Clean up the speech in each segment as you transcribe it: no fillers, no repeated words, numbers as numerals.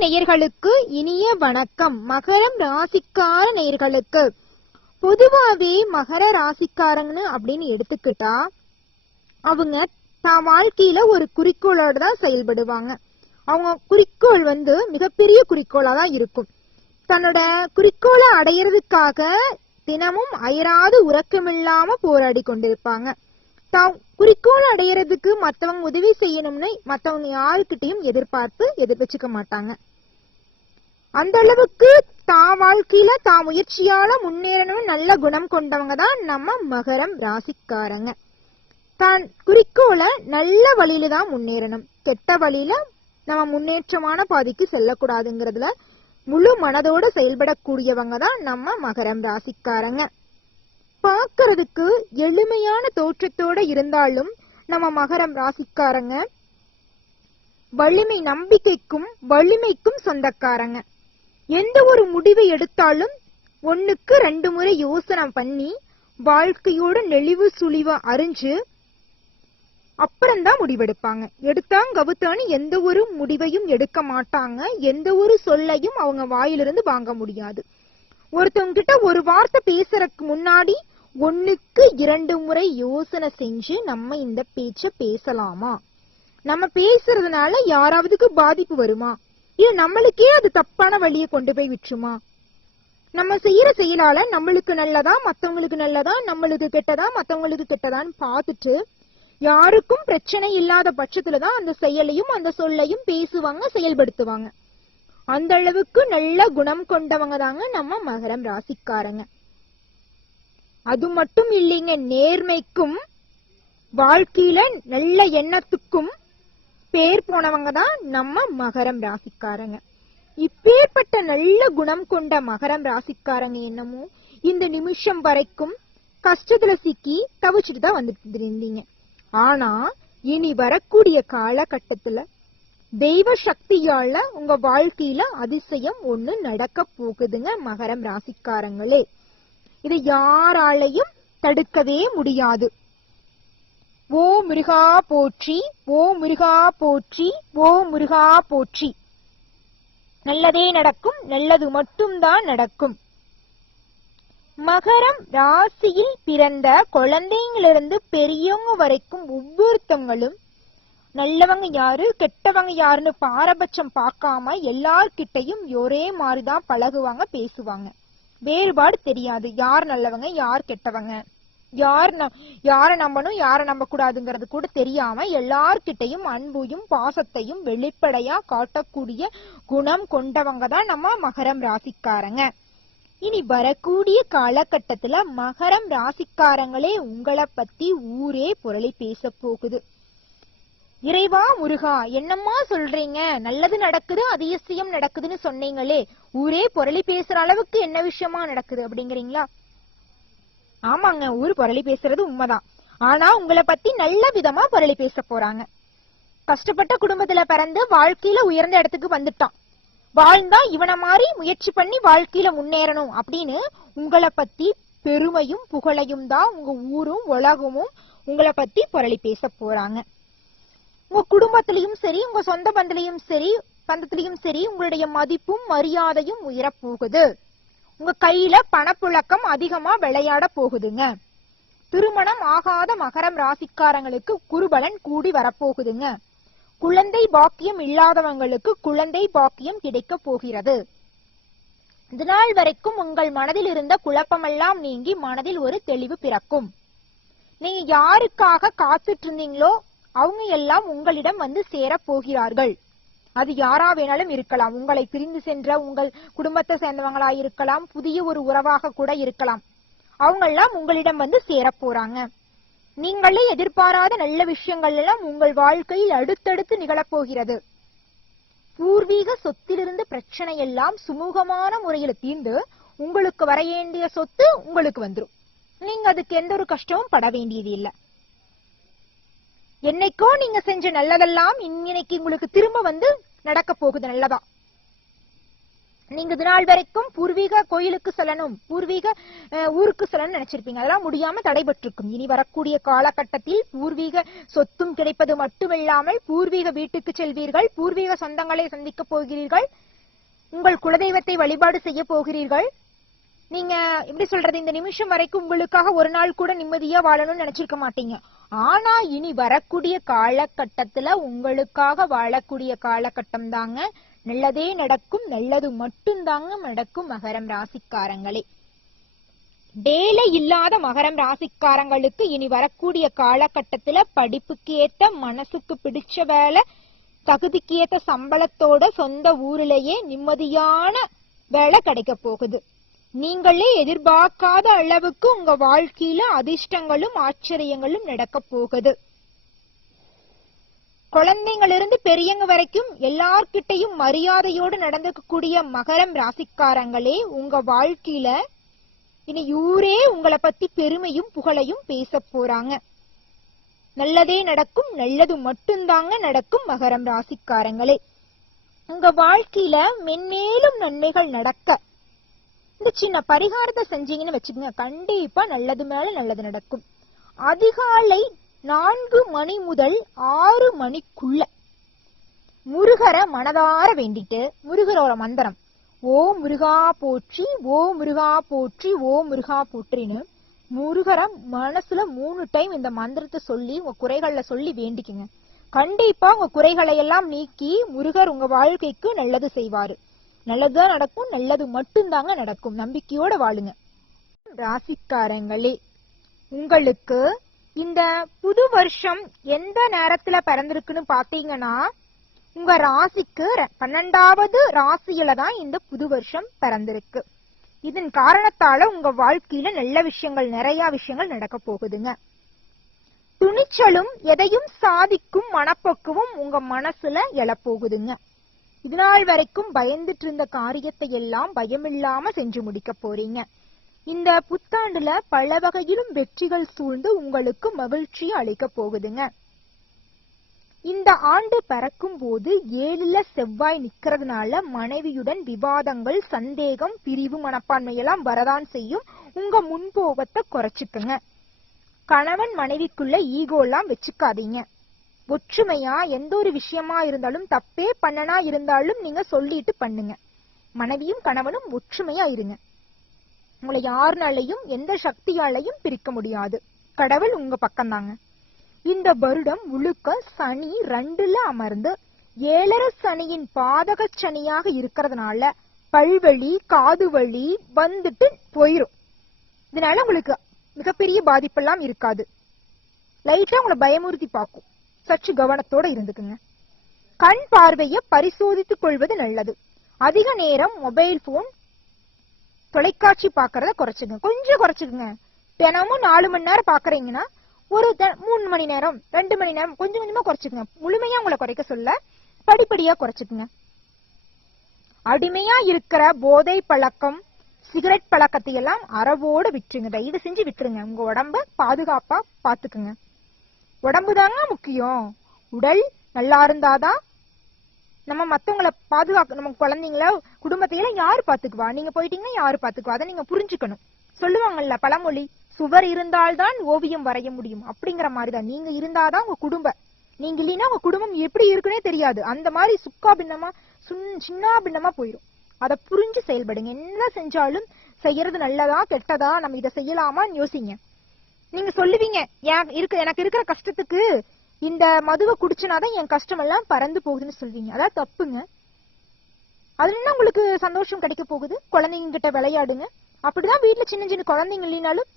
நேயர்களுக்கு இனிய வணக்கம். மகரம் ராசிக்கார நேயர்களுக்கு பொதுவாவே மகர ராசிக்காரங்கன்னு அப்படின்னு எடுத்துக்கிட்டா அவங்க தான் வாழ்க்கையில ஒரு குறிக்கோளோட தான் செயல்படுவாங்க. அவங்க குறிக்கோள் மிகப்பெரிய குறிக்கோளா தான் இருக்கும். தன்னோட குறிக்கோளை அடையிறதுக்காக தினமும் அயராது உறக்கமில்லாம போராடி கொண்டிருப்பாங்க. தான் குறிக்கோள் அடையிறதுக்கு மத்தவங்க உதவி செய்யணும்னு மத்தவங்க யாருக்கிட்டையும் எதிர்பார்த்து மாட்டாங்க. அந்த அளவுக்கு தான் வாழ்க்கையில தான் முயற்சியால முன்னேறணும்னு நல்ல குணம் கொண்டவங்க தான் நம்ம மகரம் ராசிக்காரங்க. தான் குறிக்கோளை நல்ல வழியில தான் முன்னேறணும், கெட்ட வழியில நம்ம முன்னேற்றமான பாதைக்கு செல்லக்கூடாதுங்கிறதுல முழு மனதோட செயல்படக்கூடியவங்க தான் நம்ம மகரம் ராசிக்காரங்க. பார்க்கறதுக்கு எளிமையான தோற்றத்தோட இருந்தாலும் நம்ம மகரம் ராசிக்காரங்க நம்பிக்கைக்கும் வலிமைக்கும் சொந்தக்காரங்க. எந்த ஒரு முடிவை எடுத்தாலும் 1க்கு 2 முறை யோசனை பண்ணி வாழ்க்கையோட நெளிவு சுழிவ அறிஞ்சு அப்புறம்தான் முடிவெடுப்பாங்க. எடுத்தாங்க கவுத்தான்னு எந்த ஒரு முடிவையும் எடுக்க மாட்டாங்க. எந்த ஒரு சொல்லையும் அவங்க வாயிலிருந்து வாங்க முடியாது. ஒருத்தவங்க கிட்ட ஒரு வார்த்தை பேசுறதுக்கு முன்னாடி 1க்கு 2 முறை யோசனை செஞ்சு நம்ம இந்த பேச்ச பேசலாமா, நம்ம பேசுறதுனால யாராவதுக்கு பாதிப்பு வருமா, இல்ல நம்மளுக்கே அது தப்பான வழியை கொண்டு போய் விட்டுருமா, நம்ம செய்யற செயலால நம்மளுக்கு நல்லதா மத்தவங்களுக்கு நல்லதா, நம்மளுக்கு கெட்டதா மத்தவங்களுக்கு கெட்டதான்னு பார்த்துட்டு யாருக்கும் பிரச்சனை இல்லாத பட்சத்துலதான் அந்த செயலையும் அந்த சொல்லையும் பேசுவாங்க, செயல்படுத்துவாங்க. அந்த அளவுக்கு நல்ல குணம் கொண்டவங்க தாங்க நம்ம மகரம் ராசிக்காரங்க. அது மட்டும் இல்லைங்க, நேர்மைக்கும் வாழ்க்கையில நல்ல எண்ணத்துக்கும் பேர் போனவங்க தான் நம்ம மகரம் ராசிக்காரங்க. இப்பேற்பட்ட நல்ல குணம் கொண்ட மகரம் ராசிக்காரங்க என்னமோ இந்த நிமிஷம் வரைக்கும் கஷ்டத்துல சிக்கி தவிச்சுட்டு தான் வந்துட்டு இருந்தீங்க. ஆனா இனி வரக்கூடிய காலகட்டத்துல தெய்வ சக்தியால உங்க வாழ்க்கையில அதிசயம் ஒண்ணு நடக்க போகுதுங்க மகரம் ராசிக்காரங்களே. இதை யாராலையும் தடுக்கவே முடியாது. ஓ முருகா போற்றி, ஓ முருகா போற்றி, ஓ முருகா போற்றி. நல்லதே நடக்கும், நல்லது மட்டும்தான் நடக்கும். மகரம் ராசியில் பிறந்த குழந்தைங்களிருந்து பெரியவங்க வரைக்கும் ஒவ்வொருத்தவங்களும் நல்லவங்க யாரு கெட்டவங்க யாருன்னு பாரபட்சம் பார்க்காம எல்லார்கிட்டையும் ஒரே மாதிரிதான் பழகுவாங்க, பேசுவாங்க. வேறுபாடு தெரியாது. யார் நல்லவங்க யார் கெட்டவங்க, யார நம்பணும் யார நம்ப கூடாதுங்கிறது கூட தெரியாம எல்லார்கிட்டையும் அன்பையும் பாசத்தையும் வெளிப்படையா காட்டக்கூடிய குணம் கொண்டவங்க தான் நம்ம மகரம் ராசிக்காரங்க. இனி வரக்கூடிய காலகட்டத்துல மகரம் ராசிக்காரங்களே உங்களை பத்தி ஊரே புரளி பேச போகுது. இறைவா முருகா, என்னம்மா சொல்றீங்க, நல்லது நடக்குது அதிசயம் நடக்குதுன்னு சொன்னீங்களே, ஊரே புரளி பேசுற அளவுக்கு என்ன விஷயமா நடக்குது அப்படிங்கிறீங்களா? ஆமாங்க, ஊர் புரளி பேசுறது உண்மைதான். ஆனா உங்களை பத்தி நல்ல விதமா புரளி பேச போறாங்க. கஷ்டப்பட்ட குடும்பத்துல பிறந்து வாழ்க்கையில உயர்ந்த இடத்துக்கு வந்துட்டான், வாழ்ந்தா இவனை மாதிரி முயற்சி பண்ணி வாழ்க்கையில முன்னேறணும் அப்படின்னு உங்களை பத்தி பெருமையும் புகழையும் தான் உங்க ஊரும் உலகமும் உங்களை பத்தி புரளி பேச போறாங்க. உங்க குடும்பத்திலையும் சரி உங்க சொந்த பந்தத்திலையும் சரி உங்களுடைய மதிப்பும் மரியாதையும் உயரப்போகுது. உங்க கையில பணப்புழக்கம் அதிகமா விளையாட போகுதுங்க. திருமணம் ஆகாத மகரம் ராசிக்காரங்களுக்கு குருபலன் கூடி வரப்போகுதுங்க. குழந்தை பாக்கியம் இல்லாதவங்களுக்கு குழந்தை பாக்கியம் கிடைக்க போகிறது. இதனால் வரைக்கும் உங்கள் மனதில் இருந்த குழப்பமெல்லாம் நீங்கி மனதில் ஒரு தெளிவு பிறக்கும். நீங்க யாருக்காக காத்துட்டு இருந்தீங்களோ அவங்க எல்லாம் உங்களிடம் வந்து சேர போகிறார்கள். அது யாரா வேணாலும் இருக்கலாம். உங்களை பிரிந்து சென்ற உங்கள் குடும்பத்தை சேர்ந்தவங்களா இருக்கலாம், புதிய ஒரு உறவாக கூட இருக்கலாம். அவங்க எல்லாம் உங்களிடம் வந்து சேர போறாங்க. நீங்களே எதிர்பாராத நல்ல விஷயங்கள் எல்லாம் உங்கள் வாழ்க்கையில் அடுத்தடுத்து நிகழப்போகிறது. பூர்வீக சொத்திலிருந்து பிரச்சனை எல்லாம் சுமூகமான முறையில தீர்ந்து உங்களுக்கு வர வேண்டிய சொத்து உங்களுக்கு வந்துடும். நீங்க அதுக்கு எந்த ஒரு கஷ்டமும் பட வேண்டியது இல்லை. என்னைக்கோ நீங்க செஞ்ச நல்லதெல்லாம் இன்னைக்கு உங்களுக்கு திரும்ப வந்து நடக்க போகுது நல்லதா. நீங்க இது நாள் வரைக்கும் பூர்வீக கோயிலுக்கு செல்லணும், பூர்வீக ஊருக்கு செல்லணும்னு நினைச்சிருப்பீங்க. அதெல்லாம் முடியாம தடைபட்டிருக்கும். இனி வரக்கூடிய காலகட்டத்தில் பூர்வீக சொத்தும் கிடைப்பது மட்டுமில்லாமல் பூர்வீக வீட்டுக்கு செல்வீர்கள், பூர்வீக சொந்தங்களை சந்திக்க போகிறீர்கள். உங்கள் குலதெய்வத்தை வழிபாடு செய்ய போகிறீர்கள். நீங்க எப்படி சொல்றது, இந்த நிமிஷம் வரைக்கும் உங்களுக்காக ஒரு நாள் கூட நிம்மதியா வாழணும்னு நினைச்சிருக்க மாட்டீங்க. ஆனா இனி வரக்கூடிய காலகட்டத்துல உங்களுக்காக வாழக்கூடிய காலகட்டம் தாங்க. நல்லதே நடக்கும், நல்லது மட்டும் தாங்க நடக்கும் மகரம் ராசிக்காரங்களே. வேலை இல்லாத மகரம் ராசிக்காரங்களுக்கு இனி வரக்கூடிய காலகட்டத்துல படிப்புக்கு ஏத்த, மனசுக்கு பிடிச்ச வேலை, தகுதிக்கு ஏத்த சம்பளத்தோட சொந்த ஊரிலேயே நிம்மதியான வேலை கிடைக்க போகுது. நீங்களே எதிர்பார்க்காத அளவுக்கு உங்க வாழ்க்கையில அதிர்ஷ்டங்களும் ஆச்சரியங்களும் நடக்க போகுது. குழந்தைங்களிருந்து பெரியவங்க வரைக்கும் எல்லார்கிட்டையும் மரியாதையோடு நடந்துக்கக்கூடிய மகரம் ராசிக்காரங்களே, உங்க வாழ்க்கையில இனி ஊரே உங்களை பத்தி பெருமையும் புகழையும் பேச போறாங்க. நல்லதே நடக்கும், நல்லது மட்டும்தாங்க நடக்கும் மகரம் ராசிக்காரங்களே. உங்க வாழ்க்கையில மென்மேலும் நன்மைகள் நடக்க இந்த சின்ன பரிகாரத்தை செஞ்சீங்கன்னு வச்சுக்கோங்க, கண்டிப்பா நல்லது மேல நல்லது நடக்கும். அதிகாலை 4 மணி முதல் 6 மணிக்குள்ள முருகரை மனதார வேண்டிட்டு, முருகரோட மந்திரம் ஓ முருகா போற்றி, ஓ முருகா போற்றி, ஓ முருகா போற்றின்னு முருகரை மனசுல 3 டைம் இந்த மந்திரத்தை சொல்லி உங்க குறைகள்ல சொல்லி வேண்டிக்குங்க. கண்டிப்பா உங்க குறைகளை எல்லாம் நீக்கி முருகர் உங்க வாழ்க்கைக்கு நல்லது செய்வாரு. நல்லதுதான் நடக்கும், நல்லது மட்டும்தாங்க நடக்கும். நம்பிக்கையோட வாழுங்க. ராசிக்காரங்களே, உங்களுக்கு இந்த புது வருஷம் எந்த நேரத்துல பிறந்திருக்குன்னு பாத்தீங்கன்னா, உங்க ராசிக்கு 12வது ராசியில தான் இந்த புது வருஷம் பிறந்திருக்கு. இதன் காரணத்தால உங்க வாழ்க்கையில நல்ல விஷயங்கள், நிறைய விஷயங்கள் நடக்க போகுதுங்க. துணிச்சலும் எதையும் சாதிக்கும் மனப்பக்குவம் உங்க மனசுல எழப்போகுதுங்க. இதனால் வரைக்கும் பயந்துட்டு இருந்த காரியத்தை எல்லாம் பயமில்லாம செஞ்சு முடிக்க போறீங்க. இந்த புத்தாண்டுல பல வகையிலும் வெற்றிகள் சூழ்ந்து உங்களுக்கு மகிழ்ச்சி அளிக்க போகுதுங்க. இந்த ஆண்டு பிறக்கும் போது 7ல செவ்வாய் நிக்கிறதுனால மனைவியுடன் விவாதங்கள், சந்தேகம், பிரிவு மனப்பான்மையெல்லாம் வரதான் செய்யும். உங்க முன்போகத்தை குறைச்சுக்குங்க. கணவன் மனைவிக்குள்ள ஈகோ எல்லாம் வச்சுக்காதீங்க. ஒற்றுமையா எந்த ஒரு விஷயமா இருந்தாலும், தப்பே பண்ணனா இருந்தாலும் நீங்க சொல்லிட்டு பண்ணுங்க. மனைவியும் கணவனும் ஒற்றுமையா இருங்க. உங்களை யாருனாலையும் எந்த சக்தியாலையும் பிரிக்க முடியாது. கடவுள் உங்க பக்கம்தாங்க. இந்த வருடம் முழுக்க சனி 2ல அமர்ந்து 7 சனியின் பாதக சனியாக இருக்கிறதுனால பல்வழி, காது வலி வந்துட்டு போயிரும். இதனால உங்களுக்கு மிகப்பெரிய பாதிப்பெல்லாம் இருக்காது. லைட்டா உங்களை பயமுறுத்தி பார்க்கும். சற்று கவனத்தோட இருந்துக்குங்க. கண் பார்வையை பரிசோதித்துக் கொள்வது நல்லது. அதிக நேரம் மொபைல் போன், தொலைக்காட்சி பாக்குறத குறைச்சுங்க. கொஞ்சம் குறைச்சுக்குங்க. தினமும் 4 மணி நேரம் பாக்குறீங்கன்னா ஒரு 3 மணி நேரம், 2 மணி நேரம் கொஞ்சம் கொஞ்சமா குறைச்சுக்குங்க. முழுமையா உங்களை குறைக்க சொல்ல, படிப்படியா குறைச்சுக்குங்க. அடிமையா இருக்கிற போதை பழக்கம், சிகரெட் பழக்கத்தை எல்லாம் அறவோடு விட்டுருங்க. தயவு செஞ்சு விட்டுருங்க. உங்க உடம்ப பாதுகாப்பா பாத்துக்குங்க. உடம்பு தாங்க முக்கியம். உடல் நல்லா இருந்தாதான் நம்ம மத்தவங்களை பாதுகாக்க, நம்ம குழந்தைங்கள, குடும்பத்தையெல்லாம் யாரு பாத்துக்குவா? நீங்க போயிட்டீங்கன்னா யாரு பாத்துக்குவா? அதை நீங்க புரிஞ்சுக்கணும். சொல்லுவாங்கல்ல பழமொழி, சுவர் இருந்தால்தான் ஓவியம் வரைய முடியும். அப்படிங்கிற மாதிரிதான் நீங்க இருந்தாதான் உங்க குடும்பம். நீங்க இல்லைன்னா உங்க குடும்பம் எப்படி இருக்குன்னே தெரியாது. அந்த மாதிரி சுக்கா பின்னமா, சின்ன பின்னமா போயிடும். அதை புரிஞ்சு செயல்படுங்க. என்ன செஞ்சாலும் செய்யறது நல்லதா கெட்டதா, நம்ம இதை செய்யலாமான்னு யோசிங்க. நீங்க சொல்லுவீங்க, எனக்கு இருக்கிற கஷ்டத்துக்கு இந்த மதுவை குடிச்சனாதான் என் கஷ்டம் எல்லாம் பறந்து போகுதுன்னு சொல்வீங்க. அதான் தப்புங்க. அதுல என்ன உங்களுக்கு சந்தோஷம் கிடைக்க போகுது? குழந்தைங்க கிட்ட விளையாடுங்க. அப்படிதான் வீட்டுல சின்ன சின்ன குழந்தைங்க இல்லைனாலும்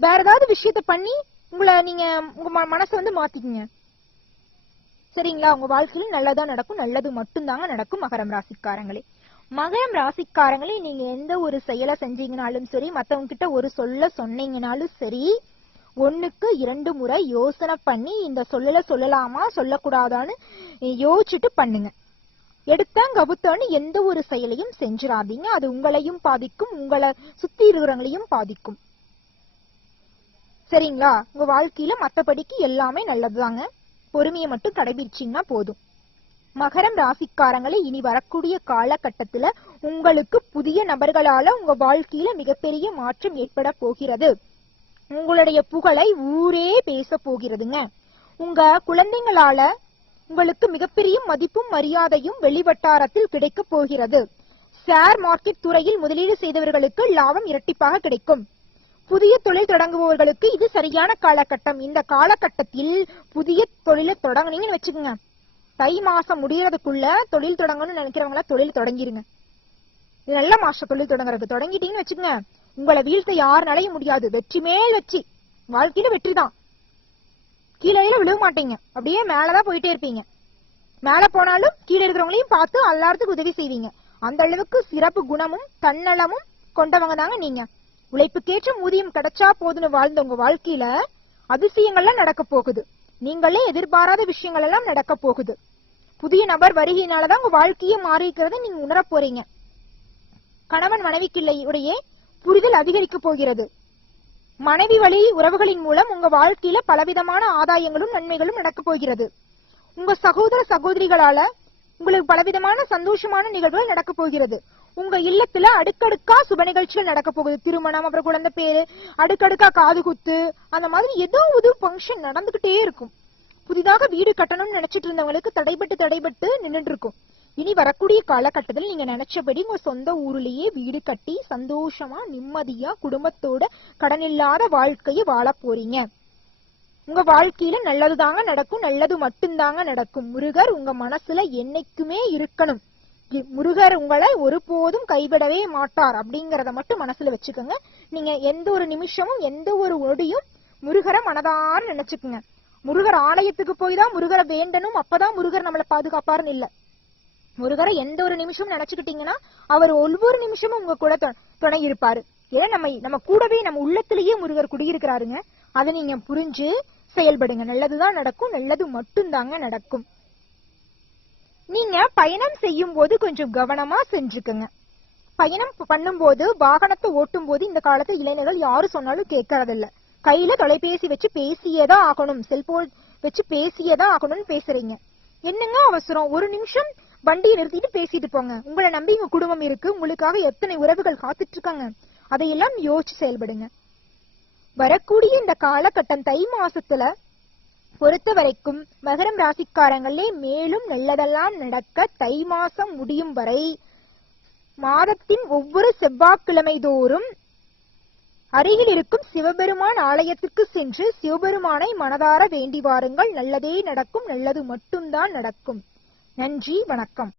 வேற ஏதாவது விஷயத்த பண்ணி நீங்க உங்க மனசை மாத்திக்கீங்க. சரிங்களா? உங்க வாழ்க்கையில நல்லதா நடக்கும், நல்லது மட்டும்தாங்க நடக்கும் மகரம் ராசிக்காரங்களே. மகரம் ராசிக்காரங்களே, நீங்க எந்த ஒரு செயலை செஞ்சீங்கனாலும் சரி, மத்தவங்க கிட்ட ஒரு சொல்ல சொன்னீங்கனாலும் சரி, 1க்கு 2 முறை யோசனை பண்ணி இந்த சொல்லலாமா சொல்லக்கூடாதான்னு யோசிச்சுட்டு பண்ணுங்க. எடுத்தேன் கவுத்தான்னு எந்த ஒரு செயலையும் செஞ்சிடாதீங்க. அது உங்களையும் பாதிக்கும், உங்களை சுத்தி இருக்கிறவங்களையும் பாதிக்கும். சரிங்களா? உங்க வாழ்க்கையில மத்தபடிக்கு எல்லாமே நல்லதுதாங்க. பொறுமையை மட்டும் கடைபிடிச்சீங்கன்னா போதும். மகரம் ராசிக்காரங்களே, இனி வரக்கூடிய காலகட்டத்துல உங்களுக்கு புதிய நபர்களால உங்க வாழ்க்கையில மிகப்பெரிய மாற்றம் ஏற்பட போகிறது. உங்களுடைய புகழை ஊரே பேச போகிறதுங்க. உங்க குழந்தைங்களால உங்களுக்கு மிகப்பெரிய மதிப்பும் மரியாதையும் வெளிவட்டாரத்தில் கிடைக்க போகிறது. ஷேர் மார்க்கெட் துறையில் முதலீடு செய்தவர்களுக்கு லாபம் இரட்டிப்பாக கிடைக்கும். புதிய தொழில் தொடங்குபவர்களுக்கு இது சரியான காலகட்டம். இந்த காலகட்டத்தில் புதிய தொழிலை தொடங்குனீங்கன்னு வச்சுக்கோங்க, தை மாசம் முடியறதுக்குள்ள தொழில் தொடங்கணும்னு நினைக்கிறவங்கள தொழில் தொடங்கிருங்க. இது நல்ல மாசம் தொழில் தொடங்கிட்டீங்கன்னு வச்சுக்கோங்க, உங்களை வீழ்த்த யாருனாலையும் முடியாது. வெற்றி மேல் வெற்றி, வாழ்க்கையில வெற்றி தான். கீழே விழுக மாட்டீங்க, அப்படியே மேலதான் போயிட்டே இருப்பீங்க. மேல போனாலும் கீழே இருக்கிறவங்களையும் பார்த்து எல்லாத்துக்கும் உதவி செய்வீங்க. அந்த அளவுக்கு சிறப்பு குணமும் தன்னலமும் கொண்டவங்க தாங்க நீங்க. உழைப்புக்கேற்ற ஊதியம் கிடைச்சா போதுன்னு வாழ்ந்த உங்க வாழ்க்கையில அதிசயங்கள்லாம் நடக்க போகுது. நீங்களே எதிர்பாராத விஷயங்கள் எல்லாம் நடக்க போகுது. புதிய நபர் வருகையினாலதான் உங்க வாழ்க்கையே மாறிக்கிறத நீங்க உணர போறீங்க. கணவன் மனைவிக்குள்ளேயே புரிதல் அதிகரிக்க போகிறது. மனைவி வழி உறவுகளின் மூலம் உங்க வாழ்க்கையில பலவிதமான ஆதாயங்களும் நன்மைகளும் நடக்க போகிறது. உங்க சகோதர சகோதரிகளால உங்களுக்கு பலவிதமான சந்தோஷமான நிகழ்வுகள் நடக்க போகிறது. உங்க இல்லத்துல அடுக்கடுக்கா சுப நிகழ்ச்சிகள் நடக்க போகுது. திருமணம், அப்புறம் குழந்தை பேரு, அடுக்கடுக்கா காது குத்து, அந்த மாதிரி ஏதோ ஒரு ஃபங்க்ஷன் நடந்துகிட்டே இருக்கும். புதிதாக வீடு கட்டணும்னு நினைச்சிட்டு இருந்தவங்களுக்கு தடைபட்டு நின்றுட்டு இருக்கும். இனி வரக்கூடிய காலகட்டத்தில் நீங்க நினைச்சபடி உங்க சொந்த ஊர்லயே வீடு கட்டி சந்தோஷமா நிம்மதியா குடும்பத்தோட கடன் இல்லாத வாழ்க்கையை வாழ போறீங்க. உங்க வாழ்க்கையில நல்லதுதாங்க நடக்கும், நல்லது மட்டும்தாங்க நடக்கும். முருகர் உங்க மனசுல என்னைக்குமே இருக்கணும். முருகர் உங்களை ஒருபோதும் கைவிடவே மாட்டார் அப்படிங்கறத மட்டும் மனசுல வச்சுக்கோங்க. நீங்க எந்த ஒரு நிமிஷமும் எந்த ஒரு நொடியும் முருகரை மனதார நினைச்சுக்குங்க. முருகர் ஆலயத்துக்கு போய் தான் முருகரை வேண்டணும், அப்பதான் முருகர் நம்மளை பாதுகாப்பாருன்னு இல்ல. முருகரை எந்த ஒரு நிமிஷமும் நினைச்சுக்கிட்டீங்கன்னா அவர் ஒவ்வொரு நிமிஷமும் உங்க கூட துணை இருப்பாரு. ஏன்னா நம்ம கூடவே நம்ம உள்ளத்திலேயே முருகர் குடியிருக்கிறாருங்க. அதை நீங்க புரிஞ்சு செயல்படுங்க. நல்லதுதான் நடக்கும், நல்லது மட்டும்தாங்க நடக்கும். நீங்க பயணம் செய்யும் போது கொஞ்சம் கவனமா செஞ்சுக்கங்க. பயணம் பண்ணும்போது, வாகனத்தை ஓட்டும் போது இந்த காலத்து இளைஞர்கள் யாரு சொன்னாலும் கேட்கறதில்ல. கையில தொலைபேசி வச்சு பேசியதான் ஆகணும், செல்போன் வச்சு பேசியதான் ஆகணும்னு பேசுறீங்க. என்னங்க அவசரம்? ஒரு நிமிஷம் வண்டியை நிறுத்திட்டு பேசிட்டு போங்க. உங்களை நம்பி உங்க குடும்பம் இருக்கு, உங்களுக்காக எத்தனை உறவுகள் காத்துட்டு இருக்காங்க. அதையெல்லாம் யோசிச்சு செயல்படுங்க. வரக்கூடிய இந்த காலகட்டம் தை மாசத்துல பொறுத்த வரைக்கும் மகரம் ராசிக்காரங்களே மேலும் நல்லதெல்லாம் நடக்க தை மாசம் முடியும் வரை மாதத்தின் ஒவ்வொரு செவ்வாய்க்கிழமை தோறும் அருகில் இருக்கும் சிவபெருமான் ஆலயத்திற்கு சென்று சிவபெருமானை மனதார வேண்டி வாருங்கள். நல்லதே நடக்கும், நல்லது மட்டும்தான் நடக்கும். நன்றி, வணக்கம்.